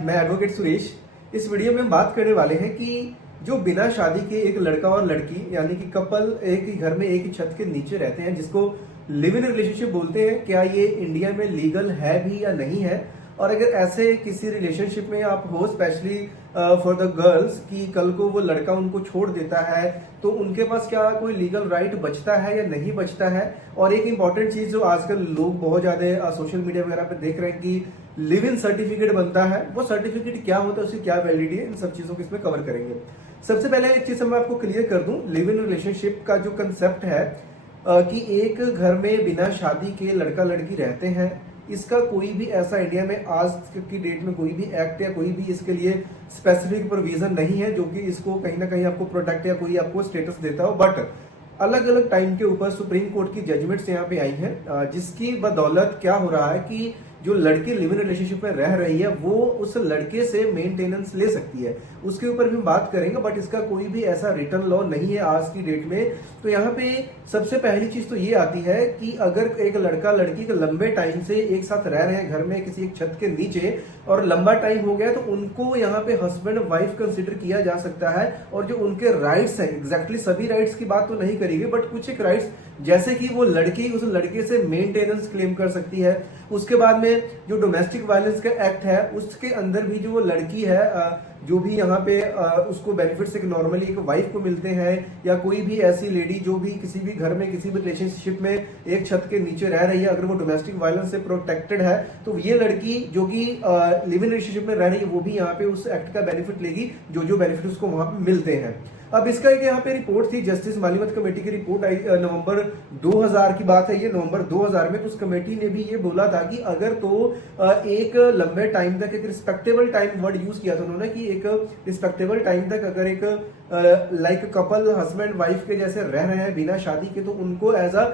मैं एडवोकेट सुरेश। इस वीडियो में हम बात करने वाले हैं कि जो बिना शादी के एक लड़का और लड़की यानी कि कपल एक ही घर में एक ही छत के नीचे रहते हैं, जिसको लिव इन रिलेशनशिप बोलते हैं, क्या ये इंडिया में लीगल है भी या नहीं है। और अगर ऐसे किसी रिलेशनशिप में आप हो, स्पेशली फॉर द गर्ल्स, कि कल को वो लड़का उनको छोड़ देता है तो उनके पास क्या कोई लीगल राइट बचता है या नहीं बचता है। और एक इंपॉर्टेंट चीज जो आजकल लोग बहुत ज्यादा सोशल मीडिया वगैरह पे देख रहे हैं कि लिव इन सर्टिफिकेट बनता है, वो सर्टिफिकेट क्या होता है, उसकी क्या वैलिडिटी है, इन सब चीजों को इसमें कवर करेंगे। सबसे पहले एक चीज मैं आपको क्लियर कर दूं, लिव इन रिलेशनशिप का जो कंसेप्ट है कि एक घर में बिना शादी के लड़का लड़की रहते हैं, इसका कोई भी ऐसा इंडिया में आज की डेट में कोई भी एक्ट या कोई भी इसके लिए स्पेसिफिक प्रोविजन नहीं है जो कि इसको कहीं ना कहीं आपको प्रोटेक्ट या कोई आपको स्टेटस देता हो। बट अलग अलग टाइम के ऊपर सुप्रीम कोर्ट की जजमेंट्स यहाँ पे आई हैं, जिसकी बदौलत क्या हो रहा है कि जो लड़की लिव इन रिलेशनशिप में रह रही है वो उस लड़के से मेंटेनेंस ले सकती है, उसके ऊपर भी हम बात करेंगे। बट इसका कोई भी ऐसा रिटर्न लॉ नहीं है आज की डेट में। तो यहाँ पे सबसे पहली चीज तो ये आती है कि अगर एक लड़का लड़की के लंबे टाइम से एक साथ रह रहे हैं घर में किसी एक छत के नीचे और लंबा टाइम हो गया, तो उनको यहाँ पे हस्बैंड वाइफ कंसिडर किया जा सकता है। और जो उनके राइट्स हैं, एग्जैक्टली सभी राइट्स की बात तो नहीं करेंगे, बट कुछ एक राइट्स जैसे कि वो लड़की उस लड़के से मेंटेनेंस क्लेम कर सकती है। उसके बाद में जो डोमेस्टिक वायलेंस का एक्ट है उसके अंदर भी जो वो लड़की है, जो भी यहाँ पे उसको बेनिफिट्स एक नॉर्मली एक वाइफ को मिलते हैं, या कोई भी ऐसी लेडी जो भी किसी भी घर में किसी भी रिलेशनशिप में एक छत के नीचे रह रही है, अगर वो डोमेस्टिक वायलेंस से प्रोटेक्टेड है तो ये लड़की जो कि लिव इन रिलेशनशिप में रह रही है वो भी यहाँ पे उस एक्ट का बेनिफिट लेगी, जो जो बेनिफिट उसको वहां पे मिलते हैं। अब इसका एक यहाँ पे रिपोर्ट थी, जस्टिस मालिवत कमेटी की रिपोर्ट आई नवंबर 2000 की बात है, ये नवंबर 2000 में उस कमेटी ने भी ये बोला था कि अगर तो एक लंबे टाइम तक, एक रिस्पेक्टेबल टाइम वर्ड यूज किया था उन्होंने, कि एक रिस्पेक्टेबल टाइम तक अगर एक लाइक कपल हस्बैंड वाइफ के जैसे रह रहे हैं बिना शादी के, तो उनको एज अ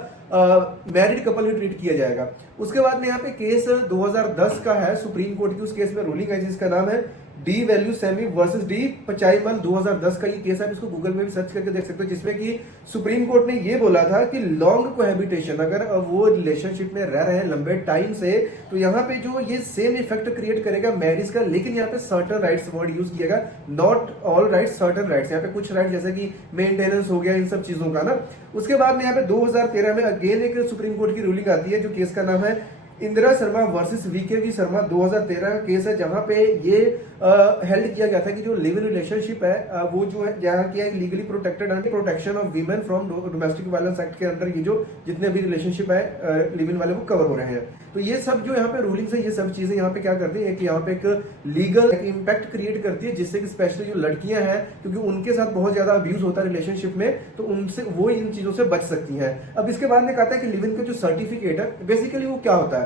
मैरिड कपल में ट्रीट किया जाएगा। उसके बाद में यहाँ पे केस 2010 का है, सुप्रीम कोर्ट की उस केस में रूलिंग है जिसका नाम है D Velusamy versus D Patchaiammal 2010 का ये केस है। इसको गूगल में भी सर्च करके देख सकते हो, जिसमें कि सुप्रीम कोर्ट ने ये बोला था कि लॉन्ग कोहैबिटेशन, अगर वो रिलेशनशिप में रह रहे हैं लंबे टाइम से, तो यहाँ पे जो ये सेम इफेक्ट क्रिएट करेगा मैरिज का। लेकिन यहाँ पे सर्टन राइट्स वर्ड यूज किया गया, not all rights, certain rights. यहाँ पे कुछ राइट जैसे कि मेंटेनेंस हो गया, इन सब चीजों का ना। उसके बाद में यहाँ पे 2013 में अगेन एक सुप्रीम कोर्ट की रूलिंग आती है, जो केस का नाम है इंदिरा शर्मा वर्सेस वीके शर्मा 2013 का केस है, जहां पे ये हेल्ड किया गया था कि जो लिव इन रिलेशनशिप है वो जो है जहां की है legally protected under protection of women from domestic violence act के अंदर ये जो जितने भी रिलेशनशिप है लिव इन वाले वो कवर हो रहे हैं। तो ये सब जो यहाँ पे रूलिंग्स है, ये सब चीजें यहाँ पे क्या करती है कि यहाँ पे एक लीगल इम्पैक्ट क्रिएट करती है, जिससे कि स्पेशली जो लड़कियां हैं, क्योंकि उनके साथ बहुत ज्यादा अब्यूज होता है रिलेशनशिप में, तो उनसे वो इन चीजों से बच सकती हैं। अब इसके बाद में कहता है कि लिव इन का जो सर्टिफिकेट है बेसिकली वो क्या होता है,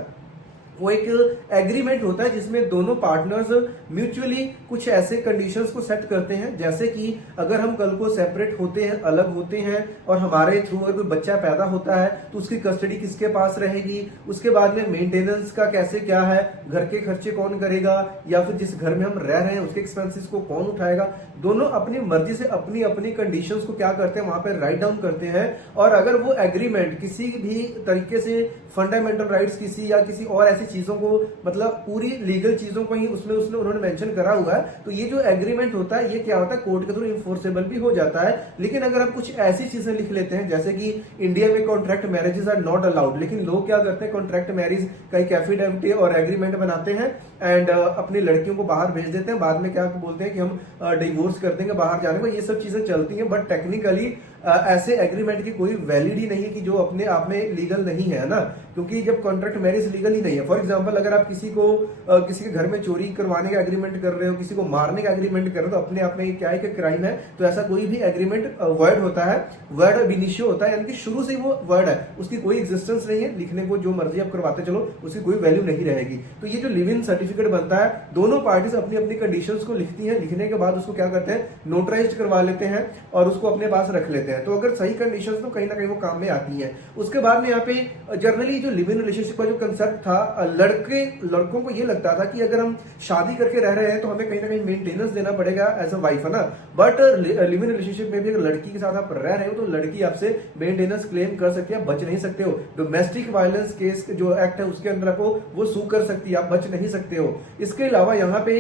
वो एक एग्रीमेंट होता है जिसमें दोनों पार्टनर्स म्यूचुअली कुछ ऐसे कंडीशंस को सेट करते हैं, जैसे कि अगर हम कल को सेपरेट होते हैं, अलग होते हैं, और हमारे थ्रू अगर कोई बच्चा पैदा होता है तो उसकी कस्टडी किसके पास रहेगी, उसके बाद में मेंटेनेंस का कैसे क्या है, घर के खर्चे कौन करेगा, या फिर जिस घर में हम रह रहे हैं उसके एक्सपेंसेस को कौन उठाएगा। दोनों अपनी मर्जी से अपनी अपनी कंडीशंस को क्या करते हैं वहां पर राइट डाउन करते हैं। और अगर वो एग्रीमेंट किसी भी तरीके से फंडामेंटल राइट्स किसी या किसी और ऐसी चीजों को, मतलब पूरी लीगल चीजों को ही उसमें उन्होंने मेंशन करा हुआ है, तो ये जो एग्रीमेंट होता है ये क्या होता है, कोर्ट के थ्रू इन्फोर्सेबल भी हो जाता है। लेकिन अगर आप कुछ ऐसी चीजें लिख लेते हैं जैसे कि इंडिया में contract marriages are not allowed, लेकिन लोग क्या करते हैं कॉन्ट्रैक्ट मैरिज का एक एफिडेविट और एग्रीमेंट बनाते हैं एंड अपनी लड़कियों को बाहर भेज देते हैं, बाद में क्या बोलते हैं कि हम डिवोर्स कर देंगे बाहर जाने को, ये सब चीजें चलती हैं। बट टेक्निकली ऐसे एग्रीमेंट की कोई वैलिडिटी नहीं है कि जो अपने आप में लीगल नहीं है ना, क्योंकि जब कॉन्ट्रैक्ट मैरिज लीगल ही नहीं है। फॉर एग्जांपल अगर आप किसी के घर में चोरी करवाने का एग्रीमेंट कर रहे हो, किसी को मारने का एग्रीमेंट कर रहे हो, तो अपने आप में क्या है कि क्राइम है। तो ऐसा कोई भी एग्रीमेंट वर्ड होता है, वर्ड अब इनिशियो होता है, यानी कि शुरू से वो वर्ड है, उसकी कोई एग्जिस्टेंस नहीं है, लिखने को जो मर्जी आप करवाते चलो उसकी कोई वैल्यू नहीं रहेगी। तो ये जो लिव इन सर्टिफिकेट बनता है, दोनों पार्टीज अपनी अपनी कंडीशंस को लिखती हैं, लिखने के बाद उसको क्या करते हैं नोटराइज करवा लेते हैं और उसको अपने पास रख लेते हैं। देते हैं। तो अगर सही कंडीशन तो कहीं ना कहीं वो काम में आती हैं। उसके बाद में यहाँ पे जनरली जो लिव इन रिलेशनशिप का जो कंसेप्ट था, लड़कों को ये लगता था कि अगर हम शादी करके रह रहे हैं तो हमें कहीं ना कहीं मेंटेनेंस देना पड़ेगा एज अ वाइफ, है ना। बट लिव इन रिलेशनशिप में भी अगर लड़की के साथ आप रह रहे हो तो लड़की आपसे मेंटेनेंस क्लेम कर सकती है, बच नहीं सकते हो। डोमेस्टिक वायलेंस केस जो एक्ट है उसके अंदर आपको वो सू कर सकती है, आप बच नहीं सकते हो। इसके अलावा यहाँ पे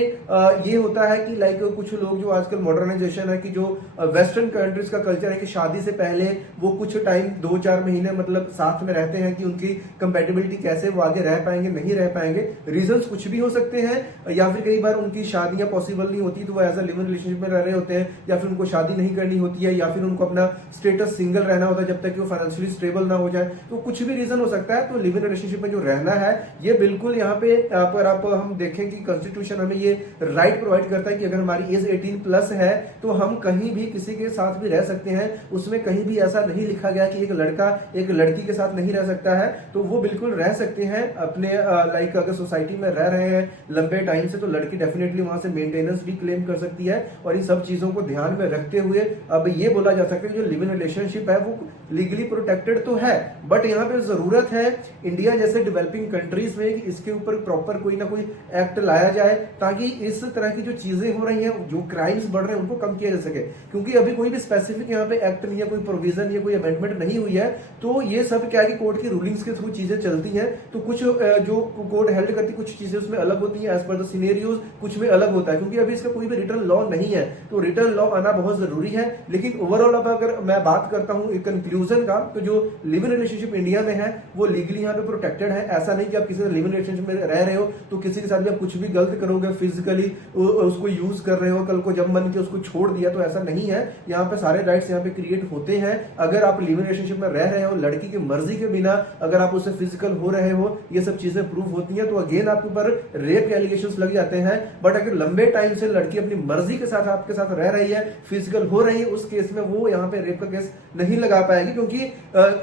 ये होता है कि लाइक कुछ लोग जो आजकल मॉडर्नाइजेशन है कि जो वेस्टर्न कंट्रीज का कल्चर है कि शादी से पहले वो कुछ टाइम 2-4 महीने मतलब साथ में रहते हैं कि उनकी कंपैटिबिलिटी कैसे वो आगे रह पाएंगे नहीं रह पाएंगे। रीजंस कुछ भी हो सकते हैं, या फिर कई बार उनकी शादियां पॉसिबल नहीं होती तो वो as a live in relationship में रह रहे होते हैं, या फिर उनको शादी नहीं करनी होती है, या फिर उनको अपना स्टेटस सिंगल रहना होता है जब तक कि वो फाइनेंशियली स्टेबल ना हो जाए। तो कुछ भी रीजन हो सकता है। तो लिव इन रिलेशनशिप में जो रहना है ये बिल्कुल यहाँ पे पर आप हम देखें कि कॉन्स्टिट्यूशन हमें ये राइट प्रोवाइड करता है कि अगर हमारी एज 18+ है तो हम कहीं भी किसी के साथ भी रह सकते हैं। उसमें कहीं भी ऐसा नहीं लिखा गया कि एक लड़का एक लड़की के साथ नहीं रह सकता है, तो वो बिल्कुल रह सकते हैं अपने लाइक अगर सोसाइटी में रह रहे हैं लंबे टाइम से तो लड़की डेफिनेटली वहां से मेंटेनेंस भी क्लेम कर सकती है। और इन सब चीजों को ध्यान में रखते हुए अब ये बोला जा सकता है कि जो लिव इन रिलेशनशिप है वो लीगली प्रोटेक्टेड तो है, बट यहाँ पे जरूरत है इंडिया जैसे डेवलपिंग कंट्रीज में कि इसके ऊपर प्रॉपर कोई ना कोई एक्ट लाया जाए ताकि इस तरह की जो चीजें हो रही हैं, जो क्राइम्स बढ़ रहे हैं उनको कम किया जा सके। क्योंकि अभी कोई भी स्पेसिफिक यहाँ पे एक्ट नहीं है, कोई प्रोविजन या कोई अमेंडमेंट नहीं हुई है, तो ये सब क्या है कि कोर्ट की रूलिंग्स के थ्रू चीजें चलती हैं। तो कुछ जो कोर्ट हेल्ड करती कुछ चीजें उसमें अलग होती हैं एज पर द सिनेरियोज, कुछ में अलग होता है क्योंकि अभी इसका कोई भी रिटर्न लॉ नहीं है। तो रिटर्न लॉ आना बहुत जरूरी है। लेकिन ओवरऑल अब अगर मैं बात करता हूँ कंक्लूजन का, तो जो लिव इन रिलेशनशिप इंडिया में है वो लीगली यहाँ पे प्रोटेक्टेड है। ऐसा नहीं कि आप किसी से लिव इन रिलेशनशिप में रह रहे हो तो किसी के साथ भी आप कुछ भी गलत करोगे, फिजिकली उसको यूज कर रहे हो, कल को जब मन के उसको छोड़ दिया, तो ऐसा नहीं है। यहाँ पे सारे राइट्स यहाँ पे क्रिएट होते हैं। अगर आप लिव इन रिलेशनशिप में रह रहे हो लड़की की मर्जी के बिना, अगर आप उससे फिजिकल हो रहे हो, ये सब चीजें प्रूव होती हैं, तो अगेन आपके ऊपर रेप के एलिगेशंस लग जाते हैं। बट अगर लंबे टाइम से लड़की अपनी मर्जी के साथ आपके साथ रह रही है, फिजिकल हो रही है, उस केस में वो यहाँ पे रेप का केस नहीं लगा पाएगी। क्योंकि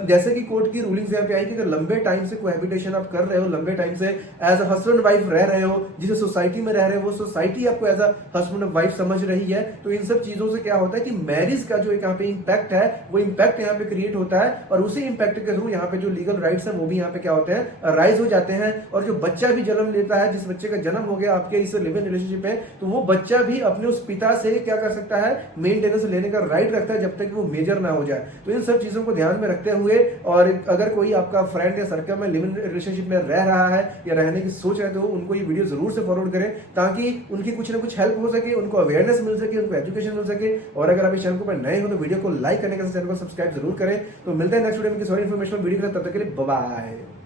जैसे कि कोर्ट की रूलिंग्स यहाँ पे आई कि अगर लंबे टाइम से कोहैबिटेशन आप कर रहे हो, लंबे टाइम से एज अ हस्बैंड वाइफ रह रहे हो, जिस सोसाइटी में रह रहे हो वो सोसाइटी आपको एज अ हस्बैंड वाइफ समझ रही है, तो इन सब चीजों से क्या होता है कि मैरिज का जो एक यहाँ पे इंपैक्ट है वो इंपैक्ट यहाँ पे क्रिएट होता है। और उसी इंपैक्ट के थ्रू यहाँ पे जो लीगल राइट्स हैं वो भी यहाँ पे क्या होते हैं, राइज हो जाते हैं। और जो बच्चा भी जन्म लेता है, जिस बच्चे का जन्म हो गया आपके इस लिव इन रिलेशनशिप में, तो वो बच्चा भी अपने उस पिता से क्या कर सकता है, मेंटेनेंस लेने का राइट रखता है जब तक वो मेजर ना हो जाए। तो इन सब चीजों को ध्यान में रखते हुए, और अगर कोई आपका फ्रेंड या सर्कल में लिव इन रिलेशनशिप में रह रहा है या रहने की सोच है तो उनको ये वीडियो जरूर से फॉरवर्ड करें ताकि उनकी कुछ ना कुछ हेल्प हो सके, उनको अवेयरनेस मिल सके, उनको एजुकेशन मिल सके। और अगर आप इस चैनल पर नए हो तो वीडियो को लाइक करने के साथ चैनल को सब्सक्राइब जरूर करें। तो मिलते हैं नेक्स्ट वीडियो में किसी और इन्फॉर्मेशन वीडियो के साथ, तब तक के लिए बाय बाय।